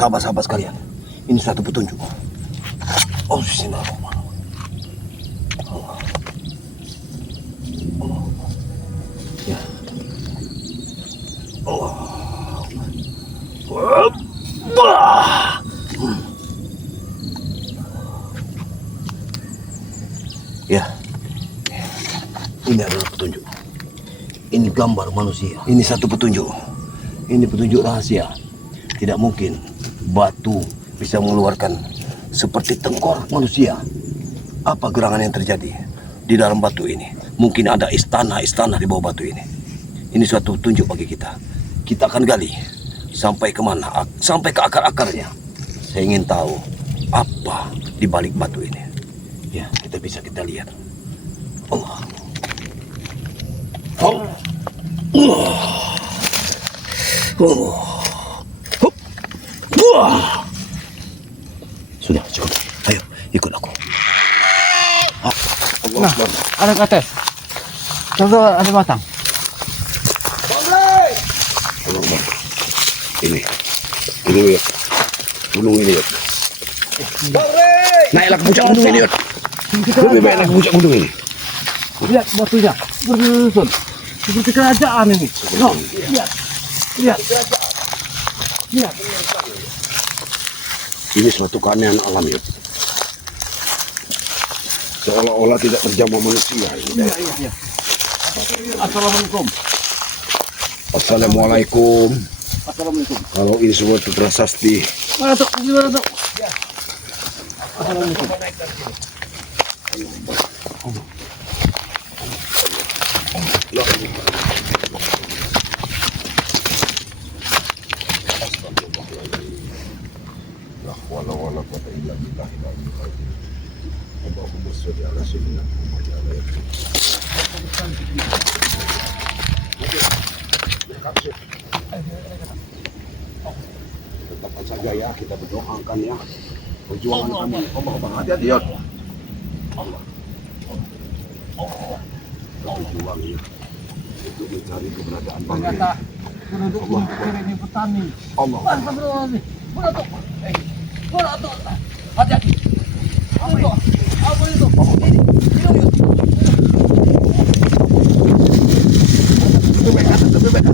sahabat-sahabat sekalian, ini satu petunjuk. Oh, bismillahirrahmanirrahim. Ya. Allah. Ya. Ini adalah petunjuk. Ini gambar manusia. Ini satu petunjuk. Ini petunjuk rahasia. Tidak mungkin batu bisa mengeluarkan seperti tengkorak manusia. Apa gerangan yang terjadi di dalam batu ini? Mungkin ada istana-istana di bawah batu ini. Ini suatu petunjuk bagi kita. Kita akan gali sampai kemana? Sampai ke akar-akarnya. Saya ingin tahu apa di balik batu ini. Ya, kita lihat. Allah. Oh. Oh. Sudah cukup. Ayo, ikut aku. Nah, ada kata. Contoh ada batang. Ini lihat. Gunung ini lihat. Naiklah ke puncak gunung ini lihat. Lebih baik naik ke puncak gunung ini. Lihat batunya bersusun seperti kerajaan ini. No, lihat. Ini suatu keanehan alam ya. Seolah-olah tidak terjamah manusia. Iya. Assalamualaikum. Assalamualaikum. Assalamualaikum. Kalau ini suatu prasasti. Mana tuh? Ya. Assalamualaikum. Tetapkan saja ya, kita berdoakan ya. Perjuangan kami. Allah, hati-hati ya. Allah. Berjuang ya. Untuk mencari keberadaan bangsa. Ternyata penduduk Mesir ini petani. Allah. Astagfirullahaladzim. Beratuk. Hati-hati. Apa itu? Lebih baik.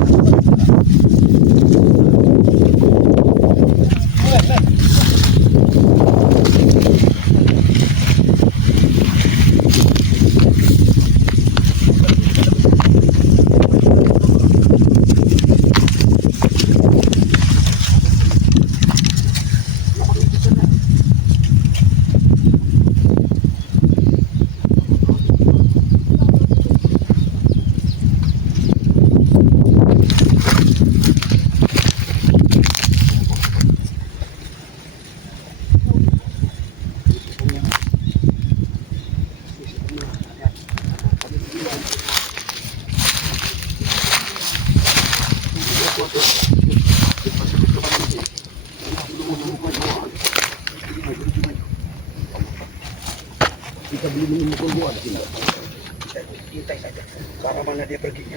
Kita belum menemukan buah di sini. Kita saja. Ke arah mana dia perginya?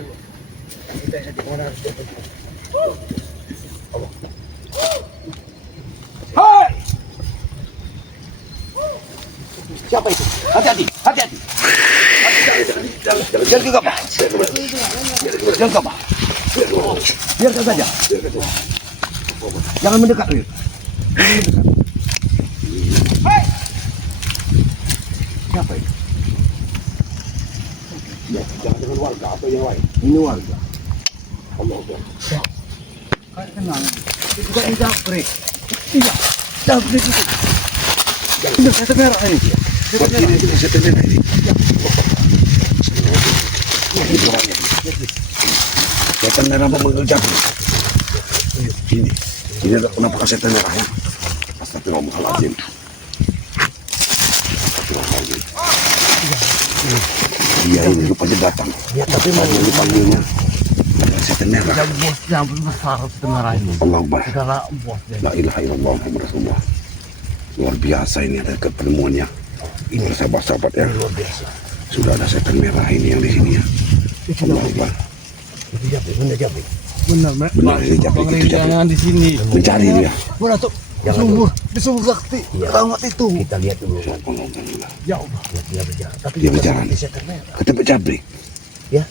Kita saja kemana harus dia pergi. Allah. Hai! Siapa itu? Hati-hati. Jangan gegabah. Jangan gegabah. Biarkan saja. Jangan mendekat. Hai! Siapa itu? Ya, jangan warga atau yang lain. Ini warga. Allah Akbar. Kayak kenal. Itu kan japrik. Iya, japrik itu. Ini sate merah ini. Sate merah ini. Sate merah memanggil japrik. Ini ada kenapa sate merah ya? Astagfirullahaladzim. Iya ini rupanya datang. Ya tapi mau dipanggilnya sate merah. Bosnya besar sate merah ini. Allah Akbar. Saudara bosnya. La ilaha illallah Muhammad Rasulullah. Luar biasa ini ada kepenemuannya. Ini sahabat-sahabat ya. Luar biasa. Sudah ada sate merah ini yang di sini ya. Allah Akbar. Itu japrik, benda japrik. Benar, Mek. Benar, ini Japri, Bang itu Rini Japri. jangan di sini. Mencari dia. Benar tuh. Jangan Sumur, di sumur sakti. Iya. Keramat itu. Kita lihat dulu. Ya Allah. Lihat dia berjalan. Tapi Dia jangan berjalan. sampai setan merah. Kata Pak Japri. Ya.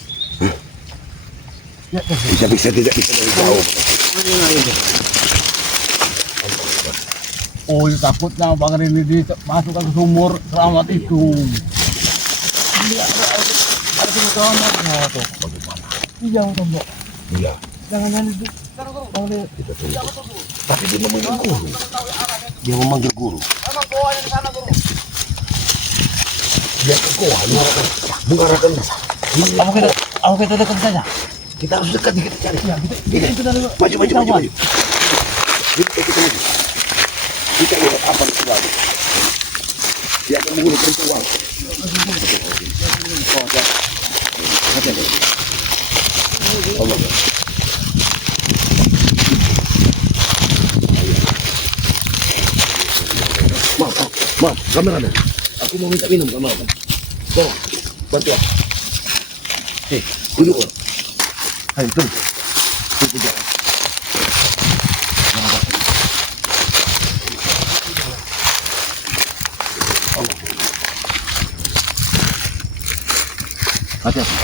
Ya, Japri saya tidak bisa dari jauh. oh, ya, takutnya Bang Rini dimasukkan ke sumur keramat itu. Iya, ada sumur keramat. Nah, tuh. Iya, Mbak. Iya. Jangan itu. Bang Rini. Kita tunggu. Tapi dia memanggil guru. Dia memanggil guru. Emang goanya di sana, Guru. Dia ke goa, mengarahkan. Apa kita dekat saja? Kita harus dekat, kita cari. Ya, kita dulu. Maju. Kita maju. Kita lihat apa di sebelah. Dia akan menggunakan uang. Allah. Maaf, kameramen. Aku mau minta minum kameramen. Tolong, bantu aku. Duduk. Ayo, turun. Turun jalan. Hati-hati.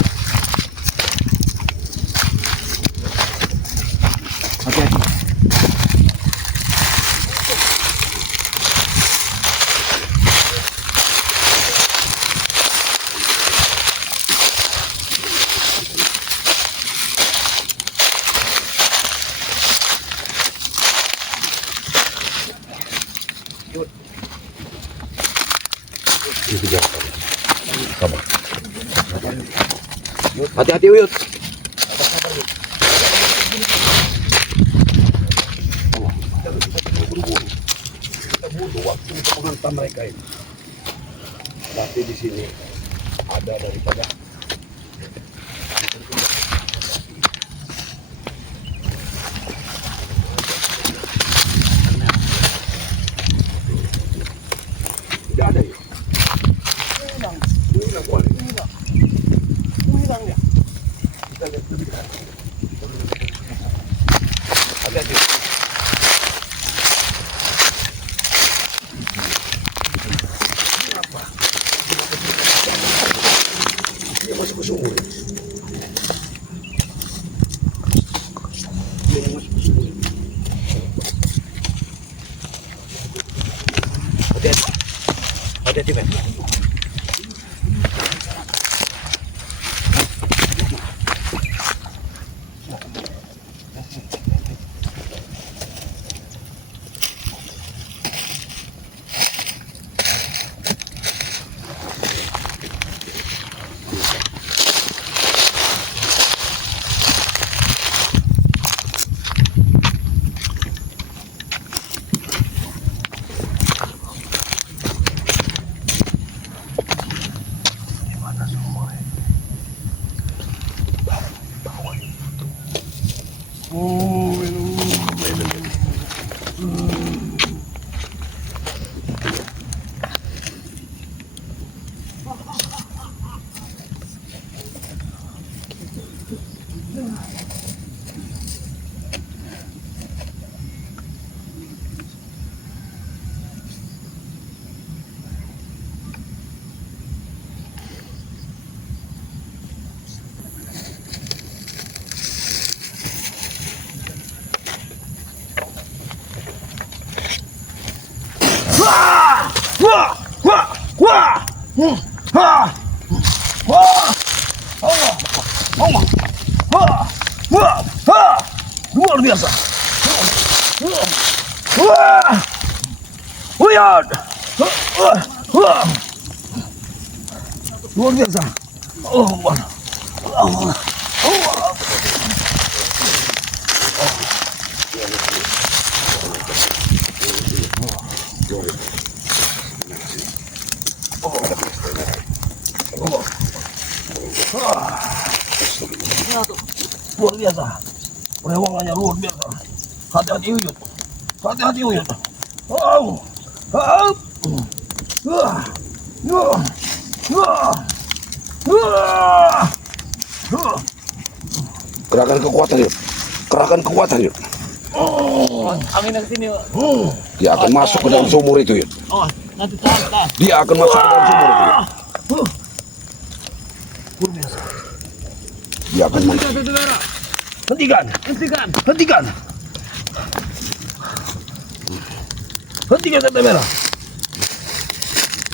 Hati-hati. Itu jalan. Sabar. Hati-hati, Uyut. Kita butuh waktu untuk menghantam mereka ini. Tapi di sini ada daripada tidak ada ya. Hilang kuali. Hilang dia. Kita lihat lebih dekat. Hati-hati. Dia masuk ke sumur. Dia yang masuk ke sumur. Hati-hati. Hati-hati, men. Luar biasa. Lihat. Luar biasa. Luar biasa. Perewangannya luar biasa. Hati-hati Uyut. Hati-hati Uyut. Gerakan kekuatan yuk. Kerahkan kekuatan yuk. Angin ke sini. Dia akan masuk ke dalam sumur itu yuk. Oh, nanti tahan. Dia akan masuk ke dalam sumur itu yuk. Dia akan masuk. Hentikan. Hentikan tanda merah.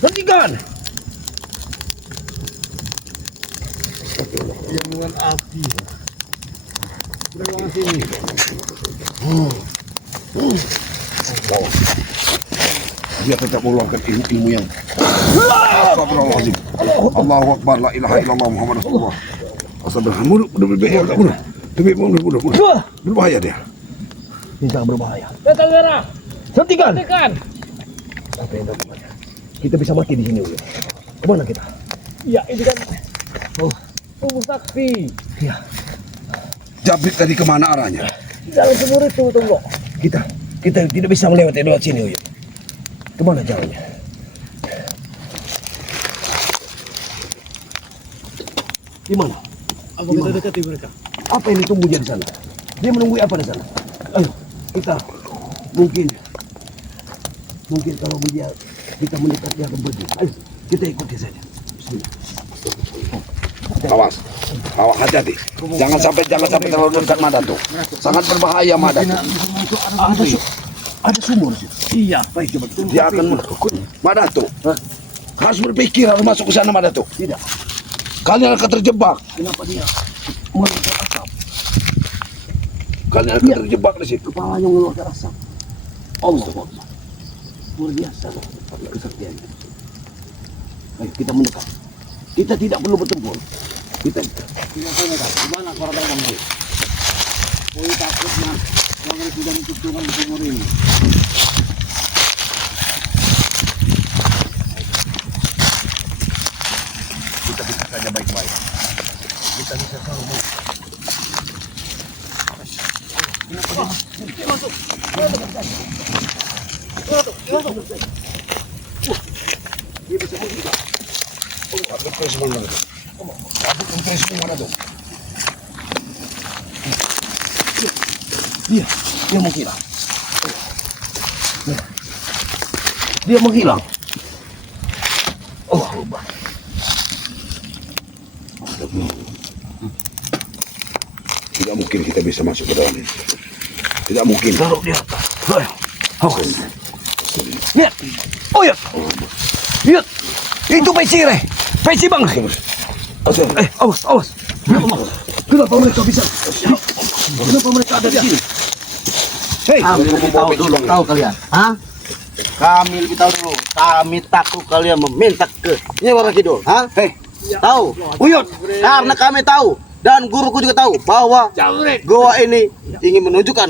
Hentikan. Yang dengan api. Berapa sini? Dia tetap mengeluarkan ilmu yang Astagfirullahaladzim. Allahu Akbar, la ilaha illallah Muhammad Rasulullah. Astagfirullahaladzim. Bunuh. Berbahaya dia. Ini sangat berbahaya. Tanda merah. Hentikan. Sampai yang dapat. Kita bisa mati di sini, Uyo. Kemana kita? Ya, ini kan. Tubuh sakti. Ya, Jabrik tadi kemana arahnya? Di dalam sumur itu, tunggu. kita tidak bisa melewati lewat sini, Uyo. Kemana jalannya? Di mana? Apa kita dekati mereka? Apa yang ditunggu dia di sana? Dia menunggu apa di sana? Ayo, kita mungkin kalau dia kita mendekat dia akan pergi. Ayo, kita ikuti saja. Bismillah. Awas, hati-hati. Jangan sampai terlalu dekat Madato. Sangat berbahaya Madato. Ada sumur sih. Iya. Baik, coba tunggu. Dia akan Madato. Harus berpikir harus masuk ke sana Madato. Tidak. Kalian akan terjebak. Kenapa dia mengeluarkan asap? Kalian akan terjebak di situ. Kepalanya mengeluarkan asap. Allah Akbar. Luar biasa kesaktiannya. Ayo kita mendekat. Kita tidak perlu bertempur. Kita Gimana korban kamu? Koi takutnya yang sudah mencucukkan di sumur ini. kita bisa saja baik-baik. Kita bisa selalu baik. Masuk. Dia bisa bergerak. Betul semua Madato. Betul semua Madato. Dia menghilang. Dia menghilang. Allah Akbar. Tidak mungkin kita bisa masuk ke dalam itu. Tidak mungkin. Taruh di atas. Awas. Lihat. Oh ya. Lihat. Itu peci Peci bang. Awas. Kenapa mereka bisa? Kenapa mereka ada di sini? Hei. Kami lebih tahu dulu, tahu kalian? Hah? Kami lebih tahu dulu. Kami takut kalian meminta ke Nyi Wara Kidul. Hah? Hei. Tahu? Uyut. Karena kami tahu dan guruku juga tahu bahwa goa ini ingin menunjukkan.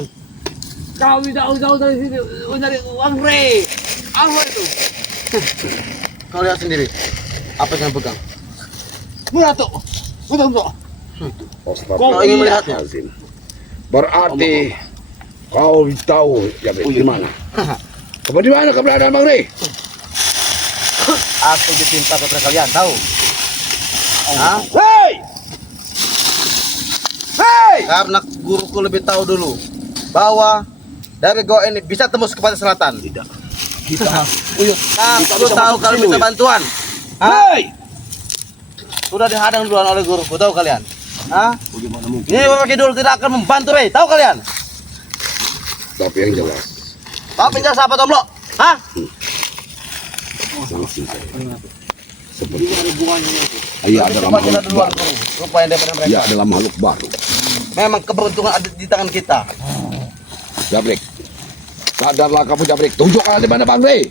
Kami jauh-jauh dari sini nyari uang re. Apa itu? Kau lihat sendiri. Apa yang pegang? Muratu. Betul. Kau ingin melihatnya? Berarti kau tahu ya di mana? Di mana keberadaan Bang Rey? Aku ditimpa kepada kalian, tahu? Hah? Hei! Karena guruku lebih tahu dulu bahwa dari goa ini bisa tembus ke pantai selatan. Tidak. Aku tahu kalian bisa bantuan. Hei. Sudah dihadang duluan oleh guruku, tahu kalian? Hah? Bagaimana mungkin? Nyi Wara Kidul tidak akan membantu, Rey. Tahu kalian? Tapi yang jelas, Tahu penjara siapa, Tomlo? Hah? seperti ia adalah Coba kita makhluk duluan, baru. guru. Rupanya daripada mereka. Ia adalah makhluk baru. Memang keberuntungan ada di tangan kita. Jabrik, sadarlah kamu Jabrik. Tunjukkan di mana Bang Rey.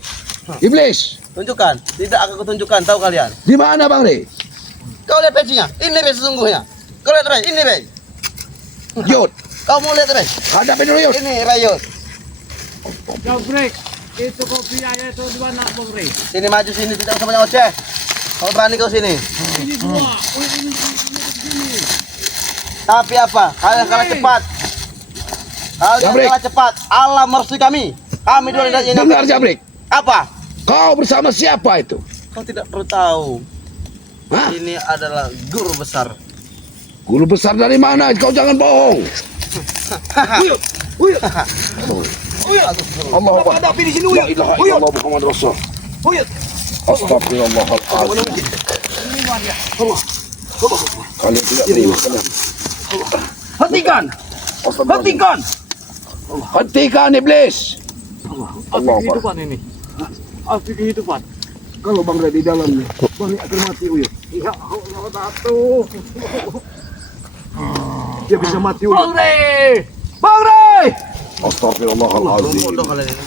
Iblis, Tunjukkan. Tidak aku tunjukkan, tahu kalian? di mana Bang Rey? Kau lihat pecinya. Ini Rey sesungguhnya. Kau lihat Rey, ini Rey. Yud, Kau mau lihat Rey? hadapin dulu Yud. Ini Rey Yud. Jauh-break. Itu kopinya itu di mana, Bang Rey? Sini maju sini, tidak usah banyak oceh. Kau berani kau sini. Ini dua. Oh, ini sini. Tapi apa? Kalian kalah cepat. Kalian Jabrik. kalah cepat. Allah merestui kami. Kami dua tidak ini. Dengar Jabrik, Apa? kau bersama siapa itu? Kau tidak perlu tahu. Hah? Ini adalah guru besar. Guru besar dari mana? Kau jangan bohong. Uyut. Uyut. Allah Akbar. Hadapi di sini La Uyut. ilaha Uyut. illallah Muhammad Rasul. Uyut. Astagfirullahaladzim. Kalian tidak perlu kalian. Hentikan. Hentikan. Hentikan iblis. Api Allah Akbar. kehidupan ini. Api kehidupan. Kalau Bang Ray di dalamnya, Bang Ray akan mati Uyut. Ya Allah, Datuk. Dia bisa mati Uyut. Bang Ray! Bang Ray! Astagfirullahaladzim. Bodoh kalian ini.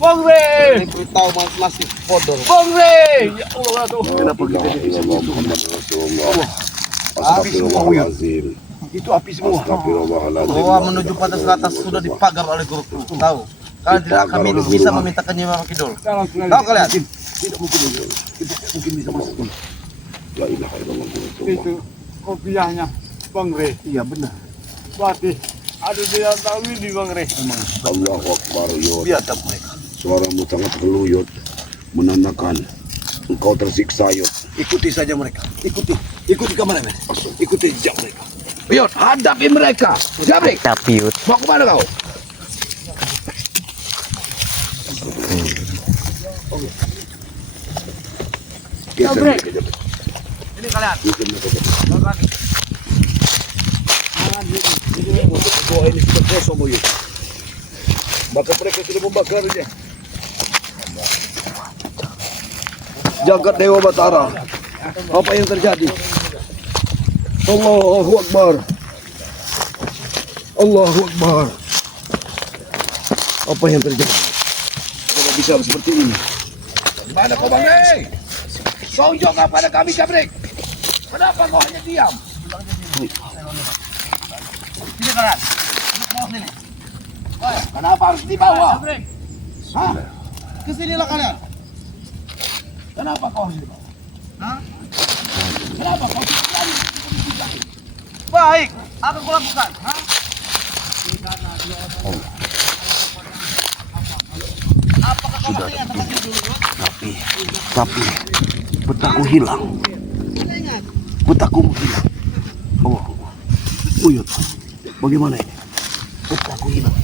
Bang Ray! Ini beritahu masih bodoh. Bang Ray! Ya Allah, Datuk. Kenapa La kita ilaha bisa illallah Muhammad Rasulullah. Astagfirullahaladzim. itu api semua? Astagfirullahaladzim. Bahwa menuju pada selatan sudah dipagar oleh guru. Tahu? Kalian tidak akan bisa memintakan Nyi Mama Kidul. Jangan Tahu kalian? Tidak mungkin Uyut. Tidak mungkin bisa masuk. La ilaha illallah Muhammad Rasulullah. itu kopiahnya Bang Ray. Iya benar. Berarti ada dia tahu ini Bang Ray. Allahu Akbar Yud. Biadab mereka. Suaramu sangat geluyut menandakan engkau tersiksa Yud. Ikuti saja mereka. Ikuti kamera men. Ikuti jejak mereka. Yud, hadapi mereka. Jabrik, Tapi Yud, mau kemana kau? Jabrik. Ini kalian. Doa ini sudah kosong Uyut. Maka mereka sudah membakarnya. Jagat Dewa Batara. Apa yang terjadi? Allahu Akbar. Allahu Akbar. Apa yang terjadi? Tidak bisa seperti ini. Mana kau Bang Rey? Tunjukkan pada kami Jabrik. Kenapa kau hanya diam? Sini kalian. Mau sini. Kenapa harus dibawa? Hah? Kesinilah kalian. Kenapa kau harus dibawa? Hah? Kenapa kau tidak berani? Baik, akan kulakukan. Hah? Apakah kau masih ingat tempat ini dulu? Tapi petaku hilang. Petaku hilang. Allah. Uyut. Bagaimana ini? Petaku hilang.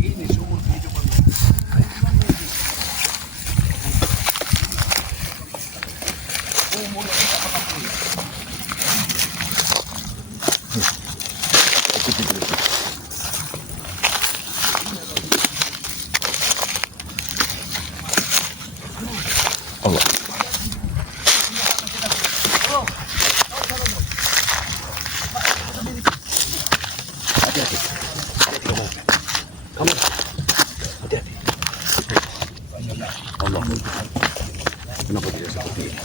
Ini sumur kehidupan. Kenapa tidak seperti ini?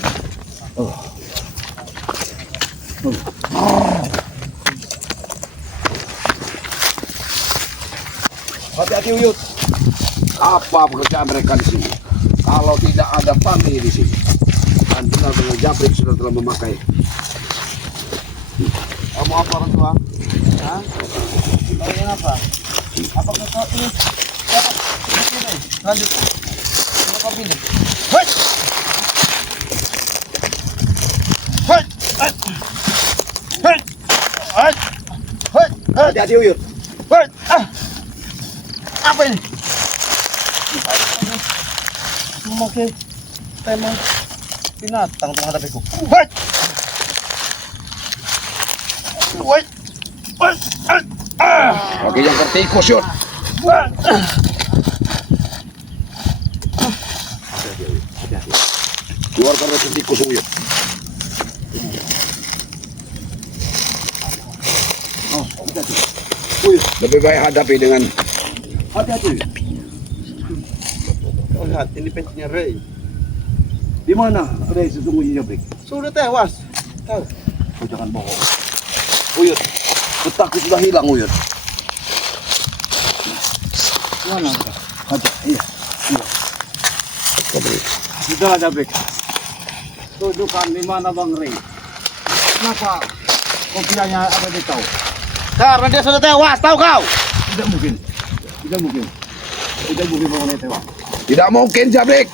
Hati-hati Uyut. Apa pekerjaan mereka di sini? Kalau tidak ada kami di sini, dan benar-benar Jabrik sudah telah memakai. Kamu apa orang tua? Hah? Kalian apa? Apakah kau ini? Lanjut. Kenapa pilih? Hei! Hei! Hei! Hei! Hei! Hei! Hati-hati Uyut. Hei! Apa ini? Mungkin tema binatang menghadapiku. Hei! Hei! Hei! Bagi yang tertikus Yud. Keluarkan racun tikus Uyut. Lebih baik hadapi dengan Hati-hati. Kau lihat ini pensinya Ray. Di mana Ray sesungguhnya Jabrik? Sudah tewas. Tahu? Kau jangan bohong. Uyut. Petaku sudah hilang Uyut. Mana? Ada. Iya. Sudah ada Bek. Tunjukkan di mana Bang Ray. Kenapa kopiahnya ada di kau? Karena dia sudah tewas, tahu kau? Tidak mungkin. Tidak mungkin. Tidak mungkin bangun tewas. tidak mungkin Jabrik.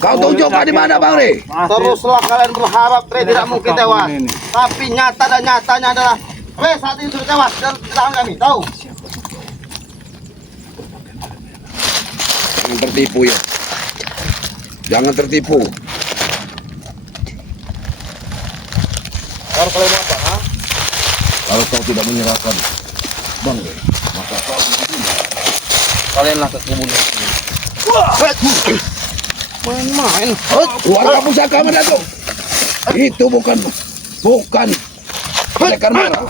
Kau tunjukkan di mana Bang Ri? Teruslah kalian berharap Ray tidak mungkin tewas. Tapi nyata dan nyatanya adalah Ray saat ini sudah tewas dan di tangan kami. Tahu? Jangan tertipu ya. Jangan tertipu. Kalau kalian mau apa? Ha? Kalau kau tidak menyerahkan Bang Ri, maka kau Kalianlah ke kebun. Main-main. Keluarga pusaka Datuk. Itu bukan pendekar merah.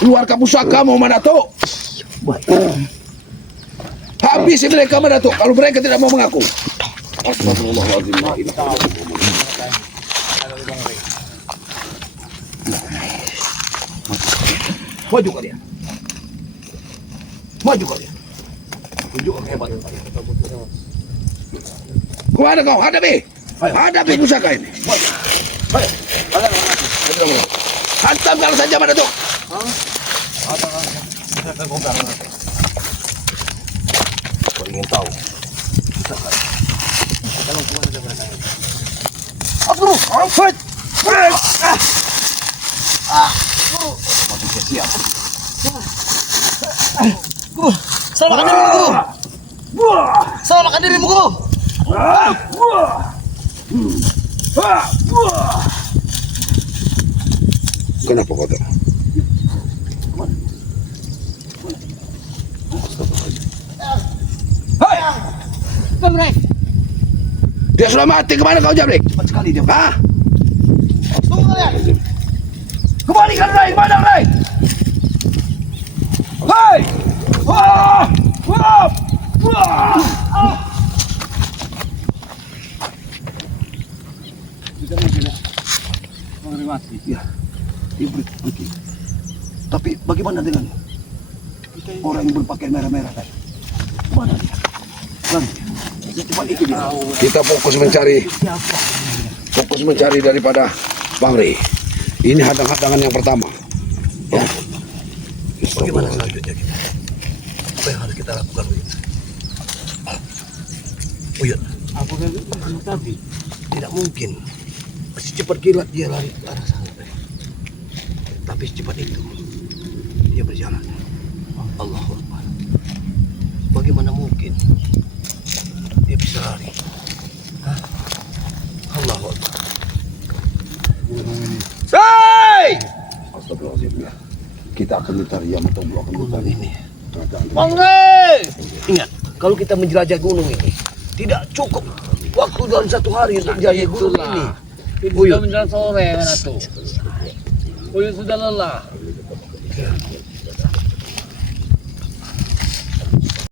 Keluarga pusaka mau Datuk. Habisi mereka Datuk kalau mereka tidak mau mengaku. Astagfirullahaladzim. La ilaha illallah. Maju kalian. Maju kalian. Tunjukkan kehebatanmu. Kemana kau? Hadapi. Hadapi pusaka ini. Hantam kalau saja Datuk. kau ingin tahu. Masih siap. Selamatkan dirimu, Guru. Selamatkan dirimu, Guru. Kenapa kau tak? Dia sudah mati. Kemana kau Jabrik? Cepat sekali dia. Hah? Tunggu kalian. Kembalikan Rai, mana Rai? Hei! Wah! Wah! Wah! Tidak mungkin ya. Bang Ri mati. Ya, dia pergi. Tapi bagaimana dengan orang yang berpakaian merah-merah tadi? Mana dia? Bang, cepat itu dia. Kita fokus mencari daripada Bang Ri. Ini hadang-hadangan yang pertama. Ya. Bagaimana selanjutnya kita? Apa yang harus kita lakukan? Oh iya, Apa kan tadi? tidak mungkin. Secepat kilat dia lari ke arah sana. Tapi secepat itu dia berjalan. Allahu Akbar. Bagaimana mungkin dia bisa lari? Hah? Allahu Akbar. Hei! Astagfirullahaladzim ya. Kita akan mencari yang atau akan Gunung mencari ini. Bang Ri! Ingat, kalau kita menjelajah gunung ini tidak cukup waktu dalam satu hari untuk menjelajah gunung ini. Itu Buyut. sudah menjelang sore kan tuh. Buyut sudah lelah.